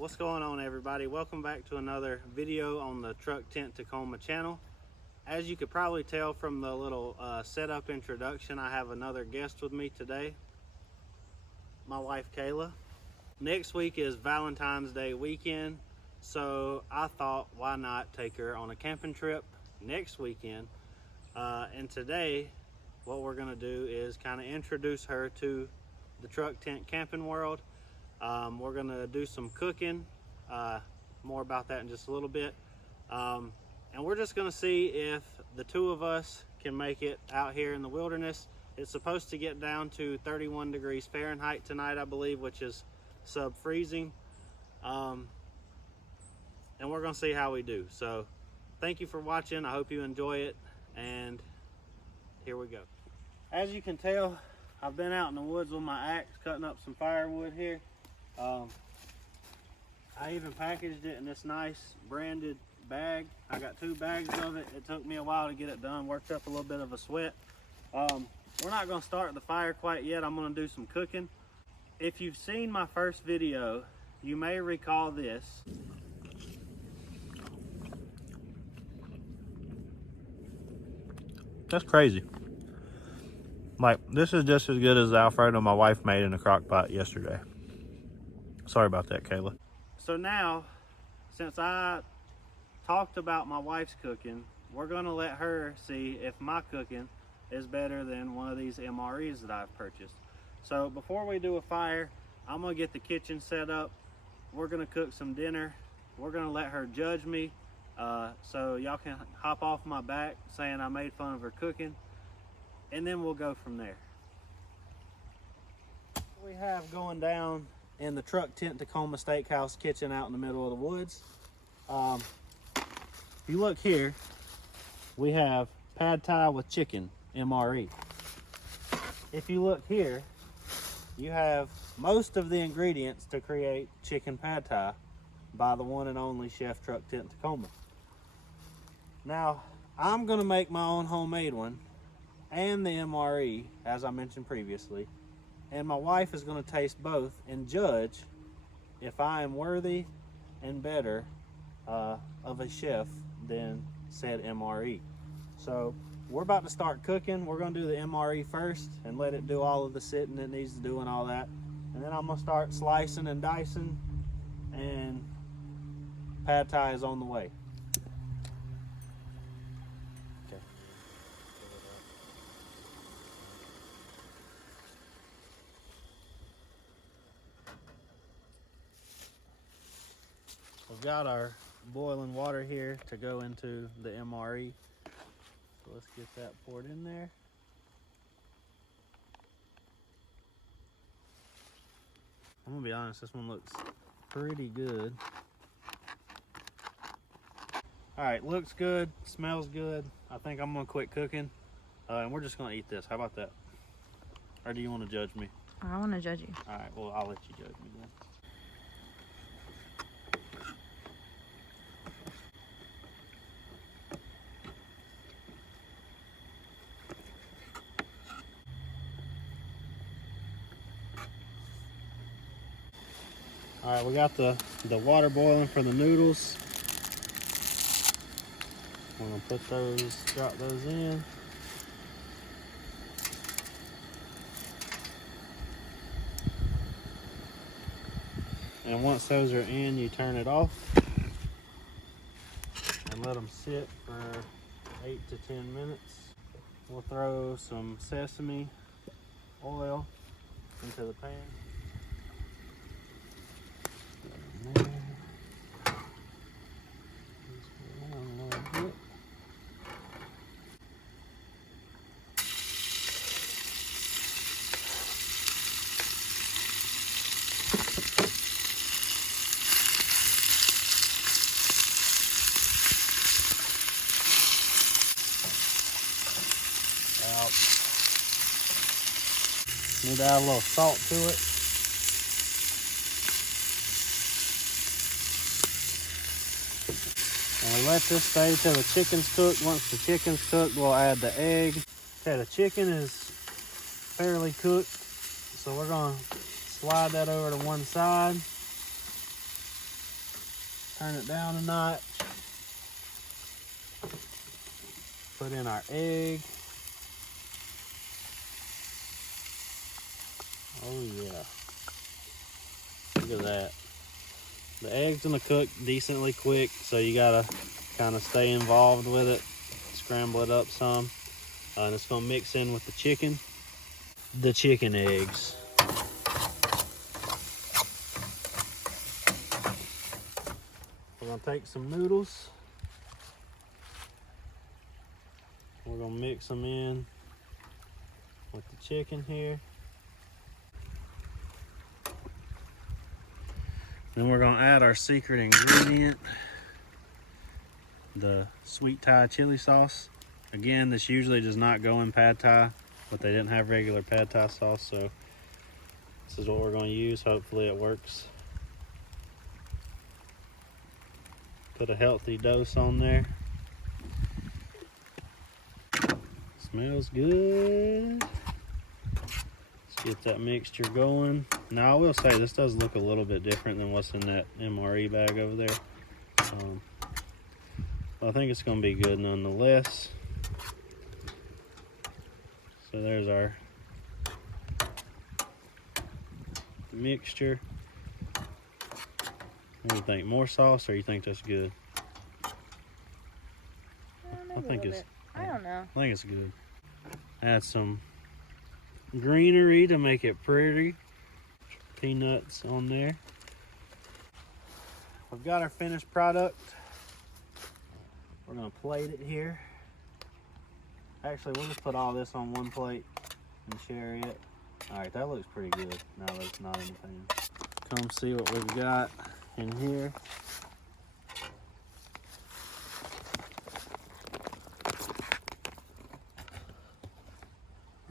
What's going on, everybody? Welcome back to another video on the Truck Tent Tacoma channel. As you could probably tell from the little setup introduction, I have another guest with me today, my wife Cayla. Next week is Valentine's Day weekend, so I thought, why not take her on a camping trip next weekend. And today what we're going to do is kind of introduce her to the truck tent camping world. We're going to do some cooking, more about that in just a little bit, and we're just going to see if the two of us can make it out here in the wilderness. It's supposed to get down to 31 degrees Fahrenheit tonight, I believe, which is sub-freezing, and we're going to see how we do. So thank you for watching. I hope you enjoy it, and here we go. As you can tell, I've been out in the woods with my axe cutting up some firewood here. I even packaged it in this nice branded bag. I got 2 bags of it. It took me a while to get it done. Worked up a little bit of a sweat. We're not going to start the fire quite yet. I'm going to do some cooking. If you've seen my first video, you may recall this. That's crazy. Like, this is just as good as the Alfredo my wife made in the crock pot yesterday. Sorry about that, Cayla. So now, since I talked about my wife's cooking, we're gonna let her see if my cooking is better than one of these MREs that I've purchased. So before we do a fire, I'm gonna get the kitchen set up. We're gonna cook some dinner. We're gonna let her judge me, so y'all can hop off my back saying I made fun of her cooking, and then we'll go from there. We have going down in the Truck Tent Tacoma Steakhouse kitchen out in the middle of the woods. If you look here, we have pad thai with chicken, MRE. If you look here, you have most of the ingredients to create chicken pad thai by the one and only Chef Truck Tent Tacoma. Now, I'm gonna make my own homemade one and the MRE, as I mentioned previously, and my wife is going to taste both and judge if I am worthy and better of a chef than said MRE. So we're about to start cooking. We're going to do the MRE first and let it do all of the sitting it needs to do and all that, and then I'm going to start slicing and dicing, and pad thai is on the way. We've got our boiling water here to go into the MRE. So let's get that poured in there. I'm gonna be honest, this one looks pretty good. All right, looks good, smells good. I think I'm gonna quit cooking, and we're just gonna eat this. How about that? Or do you want to judge me? I want to judge you. All right, well, I'll let you judge me then. All right, we got the water boiling for the noodles. I'm gonna drop those in. And once those are in, you turn it off and let them sit for 8 to 10 minutes. We'll throw some sesame oil into the pan. Need to add a little salt to it. And we let this stay till the chicken's cooked. Once the chicken's cooked, we'll add the egg. Okay, the chicken is fairly cooked, so we're gonna slide that over to one side. Turn it down a notch. Put in our egg. Oh yeah. Look at that. The egg's gonna cook decently quick, so you gotta kind of stay involved with it. Scramble it up some. And it's gonna mix in with the chicken. The chicken eggs. We're gonna take some noodles. We're gonna mix them in with the chicken here. Then we're gonna add our secret ingredient, the sweet Thai chili sauce. Again, this usually does not go in pad Thai, but they didn't have regular pad Thai sauce, so this is what we're gonna use. Hopefully it works. Put a healthy dose on there. Smells good. Let's get that mixture going. Now I will say this does look a little bit different than what's in that MRE bag over there. I think it's gonna be good nonetheless. So there's our mixture. What do you think? More sauce, or you think that's good? I think it's. I don't know. I think it's good. Add some greenery to make it pretty. Peanuts on there. We've got our finished product. We're gonna plate it here. Actually, we'll just put all this on one plate and share it. All right, that looks pretty good now that it's not in the pan. Come see what we've got in here.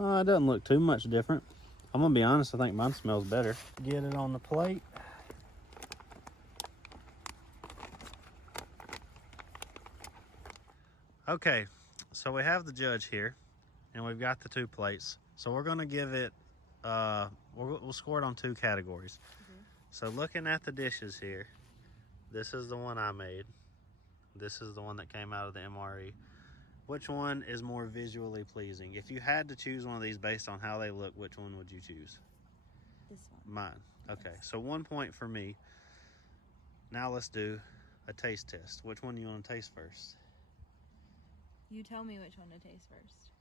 It doesn't look too much different. I'm gonna be honest, I think mine smells better. Get it on the plate. Okay, so we have the judge here, and we've got the two plates. So we're gonna give it, we'll score it on two categories. So looking at the dishes here, this is the one I made. This is the one that came out of the MRE. Which one is more visually pleasing? If you had to choose one of these based on how they look, which one would you choose? This one. Mine. Okay, Yes. so 1 point for me. Now let's do a taste test. Which one do you want to taste first? You tell me which one to taste first.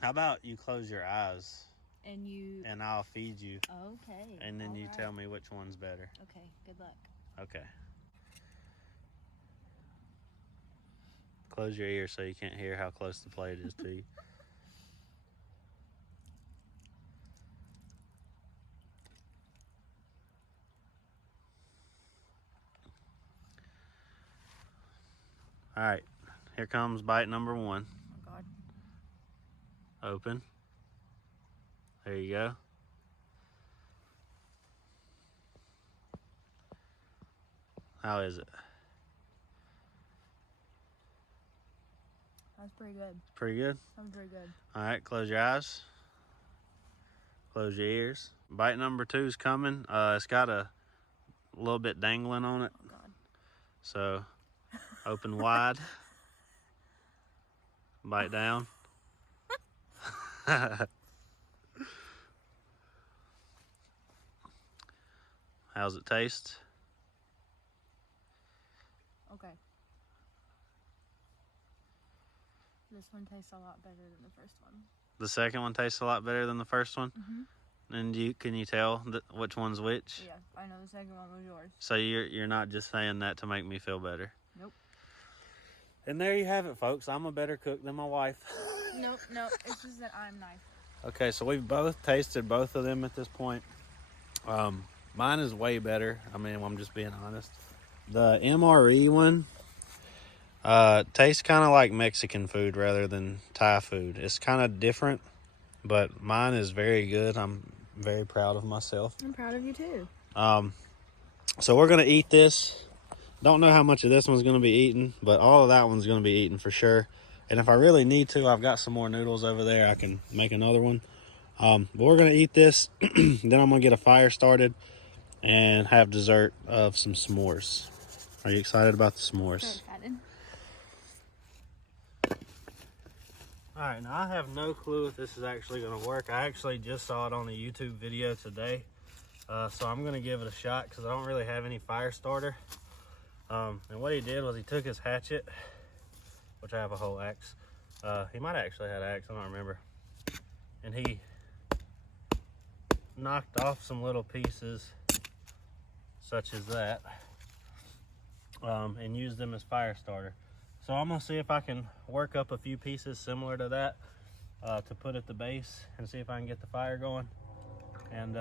How about you close your eyes And you... and I'll feed you, Okay. and then you alright. tell me which one's better. Okay, good luck. Okay. Close your ears so you can't hear how close the plate is to you. All right, here comes bite number one. Oh, God. Open. There you go. How is it? That's pretty good. Pretty good? That was pretty good. All right, close your eyes. Close your ears. Bite number two is coming. It's got a little bit dangling on it. Oh, God. So, open wide. Bite down. How's it taste? Okay. This one tastes a lot better than the first one. The second one tastes a lot better than the first one? Mm-hmm. And can you tell which one's which? Yeah, I know the second one was yours. So you're not just saying that to make me feel better? Nope. And there you have it, folks. I'm a better cook than my wife. Nope. It's just that I'm nice. Okay, so we've both tasted both of them at this point. Mine is way better. I mean, I'm just being honest. The MRE one tastes kind of like Mexican food rather than Thai food. It's kind of different, but mine is very good. I'm very proud of myself. I'm proud of you too. So we're gonna eat this. Don't know how much of this one's gonna be eaten, but all of that one's gonna be eaten for sure. And if I really need to, I've got some more noodles over there. I can make another one. But we're gonna eat this. Then I'm gonna get a fire started and have dessert of some s'mores. Are you excited about the So s'mores? excited. All right, now I have no clue if this is actually gonna work. I actually just saw it on a YouTube video today. So I'm gonna give it a shot because I don't really have any fire starter. And what he did was he took his hatchet, which I have a whole axe. He might have actually had an axe, I don't remember. And he knocked off some little pieces such as that, and used them as fire starter. So I'm gonna see if I can work up a few pieces similar to that to put at the base and see if I can get the fire going. And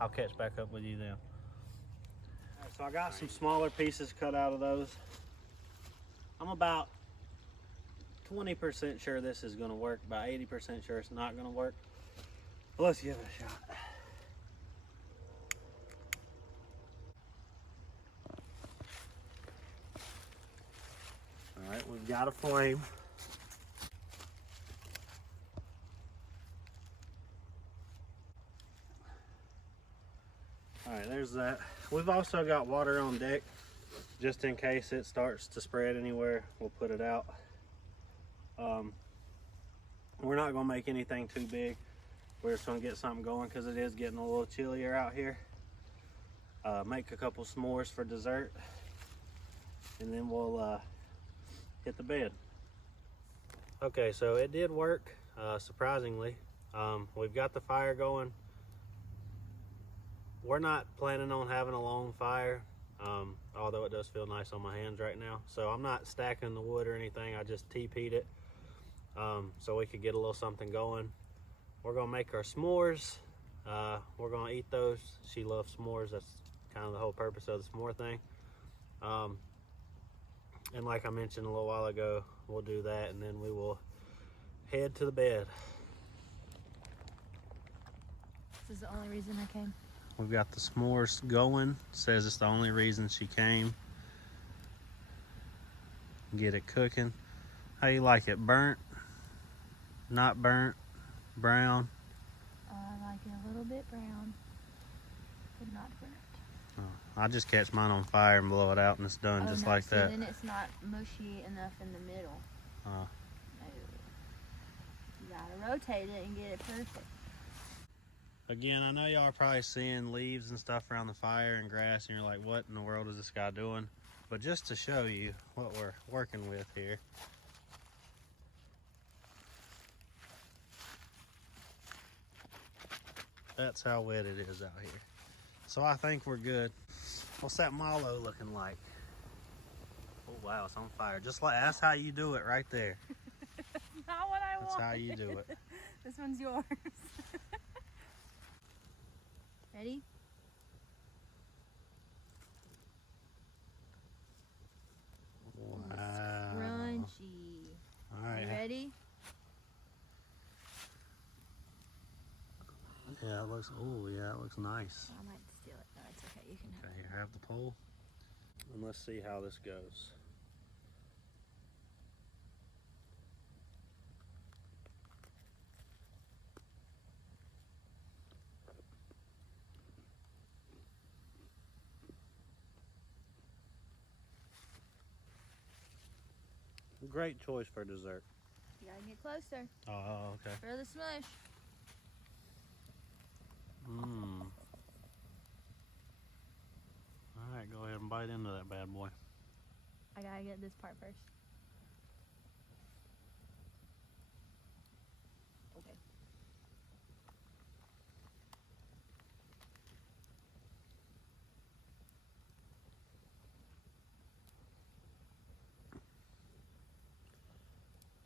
I'll catch back up with you then. All right, so I got some smaller pieces cut out of those. I'm about 20% sure this is gonna work, about 80% sure it's not gonna work. But let's give it a shot. All right, we've got a flame. All right, there's that. We've also got water on deck, just in case it starts to spread anywhere. We'll put it out. We're not gonna make anything too big. We're just gonna get something going because it is getting a little chillier out here. Make a couple s'mores for dessert, and then we'll hit the bed. Okay, so it did work, surprisingly. We've got the fire going. We're not planning on having a long fire, although it does feel nice on my hands right now. So I'm not stacking the wood or anything. I just TP'd it so we could get a little something going. We're gonna make our s'mores. We're gonna eat those. She loves s'mores. That's kind of the whole purpose of the s'more thing. And like I mentioned a little while ago, we'll do that and then we will head to the bed. This is the only reason I came. We've got the s'mores going. Says it's the only reason she came. Get it cooking. How you like it? Burnt? Not burnt? Brown? I like it a little bit brown, but not burnt. I just catch mine on fire and blow it out and it's done just like that. Then it's not mushy enough in the middle. Uh, No. You gotta rotate it and get it perfect. Again, I know y'all are probably seeing leaves and stuff around the fire and grass and you're like, what in the world is this guy doing? But just to show you what we're working with here. That's how wet it is out here. So I think we're good. What's that mallow looking like? Oh wow, it's on fire. Just like, that's how you do it right there. Not what I want. That's how you do it. This one's yours. Ready? Wow. Crunchy. All right. You ready? Yeah, it looks, oh yeah, it looks nice. I might steal it. No, it's okay. You can have Okay, here, have the pole. And let's see how this goes. Great choice for dessert. You gotta get closer Oh, okay. for the smush. Mmm. All right, go ahead and bite into that bad boy. I gotta get this part first. Okay.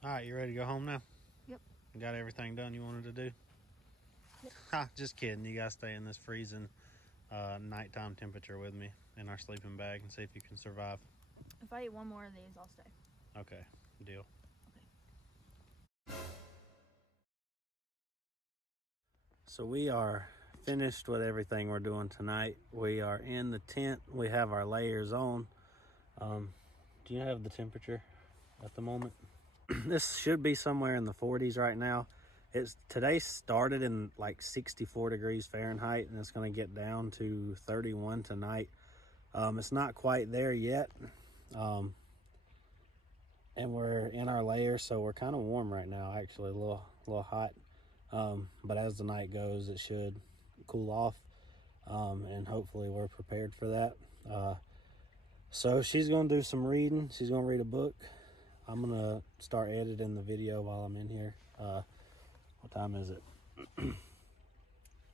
All right, you ready to go home now? Yep. You got everything done you wanted to do? Yep. Ha, just kidding. You gotta stay in this freezing nighttime temperature with me in our sleeping bag and see if you can survive. If I eat one more of these, I'll stay. Okay, deal. Okay. So we are finished with everything we're doing tonight. We are in the tent. We have our layers on. Do you have the temperature at the moment? This should be somewhere in the 40s right now. Today started in like 64 degrees Fahrenheit and it's going to get down to 31 tonight. It's not quite there yet. And we're in our layers, so we're kind of warm right now, actually, a little hot. But as the night goes, it should cool off, and hopefully we're prepared for that. So she's gonna do some reading. She's gonna read a book. I'm gonna start editing the video while I'm in here. What time is it?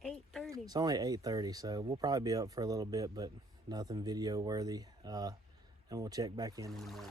8:30. It's only 8:30, so we'll probably be up for a little bit, but nothing video worthy. And we'll check back in the morning.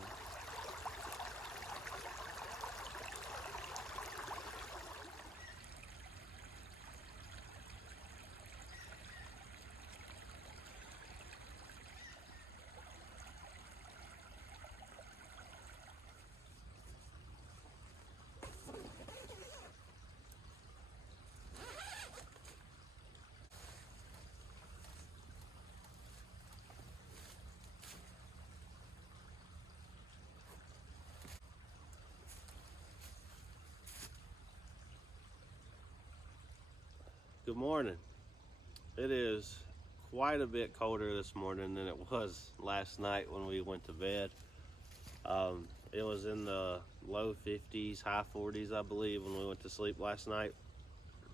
Good morning. It is quite a bit colder this morning than it was last night when we went to bed. It was in the low 50s, high 40s, I believe, when we went to sleep last night.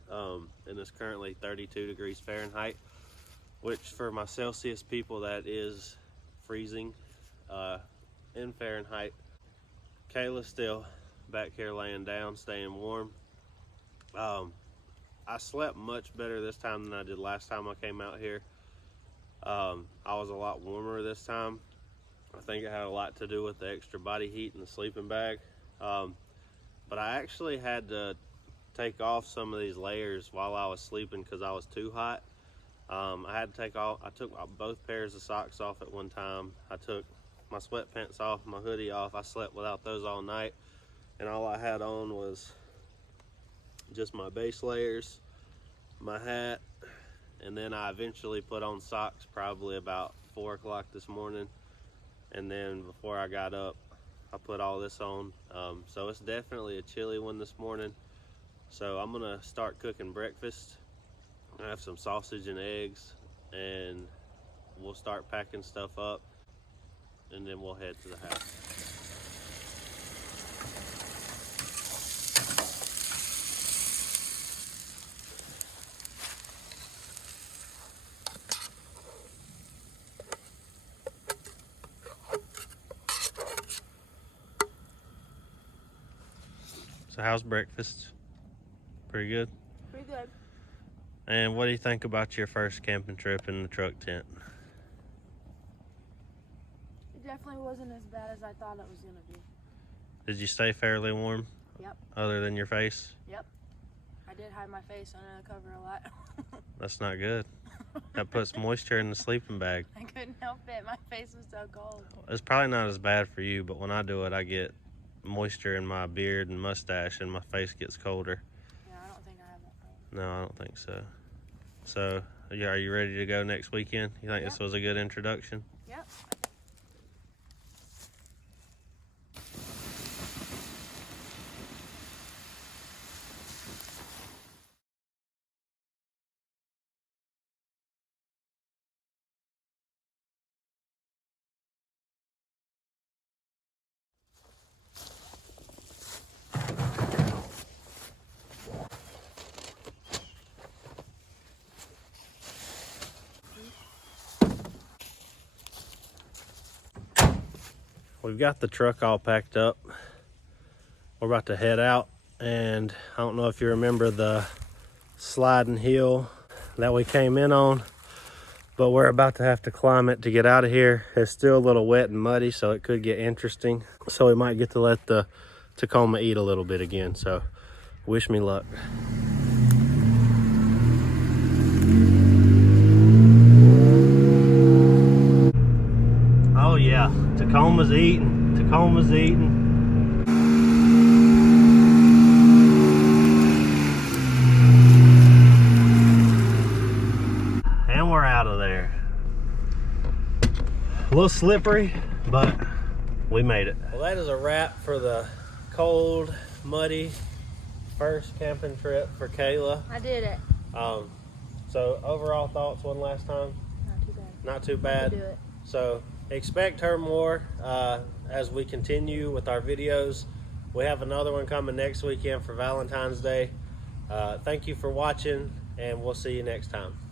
And it's currently 32 degrees Fahrenheit, which for my Celsius people, that is freezing in Fahrenheit. Cayla's still back here laying down, staying warm. I slept much better this time than I did last time I came out here. I was a lot warmer this time. I think it had a lot to do with the extra body heat in the sleeping bag. But I actually had to take off some of these layers while I was sleeping because I was too hot. I took both pairs of socks off at one time. I took my sweatpants off, my hoodie off. I slept without those all night, and all I had on was just my base layers, my hat, and then I eventually put on socks probably about 4 o'clock this morning. And then before I got up, I put all this on. So it's definitely a chilly one this morning. So I'm gonna start cooking breakfast. I have some sausage and eggs, and we'll start packing stuff up, and then we'll head to the house. So how's breakfast? Pretty good? Pretty good. And what do you think about your first camping trip in the truck tent? It definitely wasn't as bad as I thought it was going to be. Did you stay fairly warm? Yep. Other than your face? Yep. I did hide my face under the cover a lot. That's not good. That puts moisture in the sleeping bag. I couldn't help it. My face was so cold. It's probably not as bad for you, but when I do it, I get moisture in my beard and mustache, and my face gets colder. Yeah, I don't think I have that problem. No, I don't think so. So, yeah, are you ready to go next weekend? You think this was a good introduction? Yep. We've got the truck all packed up. We're about to head out, and I don't know if you remember the sliding hill that we came in on, but we're about to have to climb it to get out of here. It's still a little wet and muddy, so it could get interesting. So we might get to let the Tacoma eat a little bit again, so wish me luck. Oh yeah, Tacoma's eating. Tacoma's eating. And we're out of there. A little slippery, but we made it. Well, that is a wrap for the cold, muddy first camping trip for Cayla. I did it. So overall thoughts one last time? Not too bad. Not too bad. Do it. So expect her more as we continue with our videos. We have another one coming next weekend for Valentine's Day. Thank you for watching, and we'll see you next time.